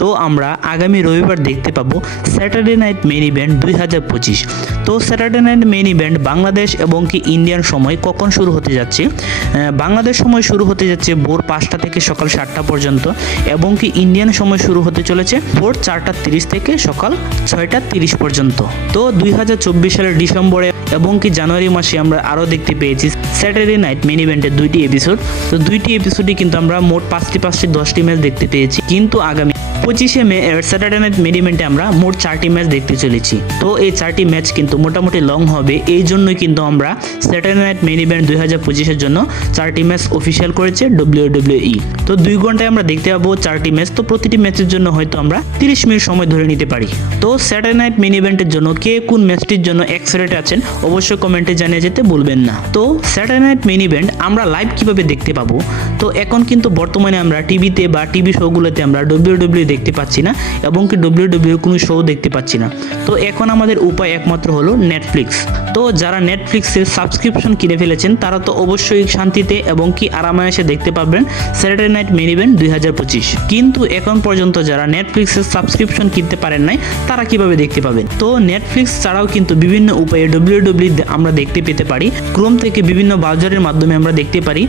তো আমরা আগামী রবিবার দেখতে পাবো স্যাটারডে নাইট মেইন ইভেন্ট 2025। তো Saturday night main event Bangladesh এবং কি ইন্ডিয়ান সময় কখন শুরু হতে যাচ্ছে? বাংলাদেশ সময় শুরু হতে যাচ্ছে ভোর 5টা থেকে সকাল 7টা পর্যন্ত এবং কি ইন্ডিয়ান সময় শুরু হতে চলেছে ভোর 4:30 থেকে সকাল 6:30 পর্যন্ত। তো 2024 সালের ডিসেম্বরে এবং কি জানুয়ারি মাসে আমরা আরও দেখতে পেয়েছি স্যাটারডে নাইট মেইন ইভেন্টের 2টি এপিসোড। তো 2টি এপিসোডে কিন্তু আমরা মোট 10টি ম্যাচ দেখতে পেয়েছি, কিন্তু আগামী 25শে মে স্যাটারডে নাইট মেইন ইভেন্টে আমরা মোট 4টি ম্যাচ দেখতে চলেছি। তো এই 4টি ম্যাচ কিন্তু মোটামুটি লং হবে, এই জন্যই কিন্তু আমরা স্যাটারডে নাইট মেইন ইভেন্ট 2025-এর জন্য 4টি ম্যাচ অফিসিয়াল করেছে WWE। তো 2 ঘন্টায় আমরা দেখতে পাবো 4টি ম্যাচ। তো প্রতিটি ম্যাচের জন্য হয়তো আমরা 30 মিনিট সময় ধরে নিতে পারি। তো স্যাটারডে নাইট মেইন ইভেন্টের জন্য কে কোন ম্যাচটির জন্য এক্সাইটেড আছেন অবশ্যই কমেন্টে জানিয়ে যেতে ভুলবেন না। তো স্যাটারডে নাইট মেইন ইভেন্ট আমরা লাইভ কিভাবে দেখতে পাবো? তো এখন কিন্তু বর্তমানে আমরা টিভিতে বা টিভি শোগুলোতে আমরা WWE দেখতে পাচ্ছি না এবং কি WWE কোনো শো দেখতে পাচ্ছি না। তো এখন আমাদের উপায় একমাত্র হলো নেটফ্লিক্স। তো যারা নেটফ্লিক্সের সাবস্ক্রিপশন কিনে ফেলেছেন তারা তো অবশ্যই শান্তিতে এবং কি আরামায়েসে দেখতে পাবেন স্যাটারডে নাইট মেইন ইভেন্ট 2025। কিন্তু এখন পর্যন্ত যারা নেটফ্লিক্সের সাবস্ক্রিপশন কিনতে পারেন নাই তারা কিভাবে দেখতে পাবেন? তো নেটফ্লিক্স ছাড়াও কিন্তু বিভিন্ন উপায়ে WWE আমরা দেখতে পেতে পারি। ক্রোম থেকে বিভিন্ন ব্রাউজারের মাধ্যমে আমরা দেখতে পারি,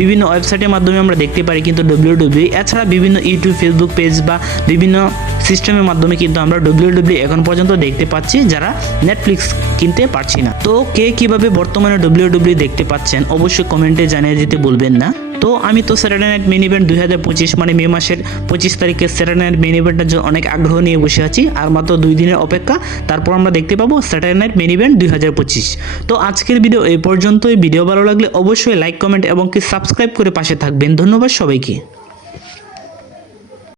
বিভিন্ন ওয়েবসাইটের মাধ্যমে আমরা দেখতে পারি কিন্তু WWE। এছাড়া বিভিন্ন ইউটিউব, ফেসবুক পেজ বা বিভিন্ন সিস্টেমের মাধ্যমে কিন্তু আমরা WWE এখন পর্যন্ত দেখতে পাচ্ছি যারা নেটফ্লিক্স কিনতে পারছি না। তো কে কিভাবে বর্তমানে WWE দেখতে পাচ্ছেন অবশ্যই কমেন্টে জানিয়ে দিতে ভুলবেন না। তো আমি তো স্যাটারডে নাইট মেইন ইভেন্ট 2025 মানে মে মাসের 25 তারিখে স্যাটারডে নাইট মেইন ইভেন্টের জন্য অনেক আগ্রহ নিয়ে বসে আছি। আর মাত্র 2 দিনের অপেক্ষা, তারপর আমরা দেখতে পাবো স্যাটারডে নাইট মেইন ইভেন্ট 2025। তো আজকের ভিডিও এই পর্যন্তই। ভিডিও ভালো লাগলে অবশ্যই লাইক, কমেন্ট এবং কি সাবস্ক্রাইব করে পাশে থাকবেন। ধন্যবাদ সবাইকে।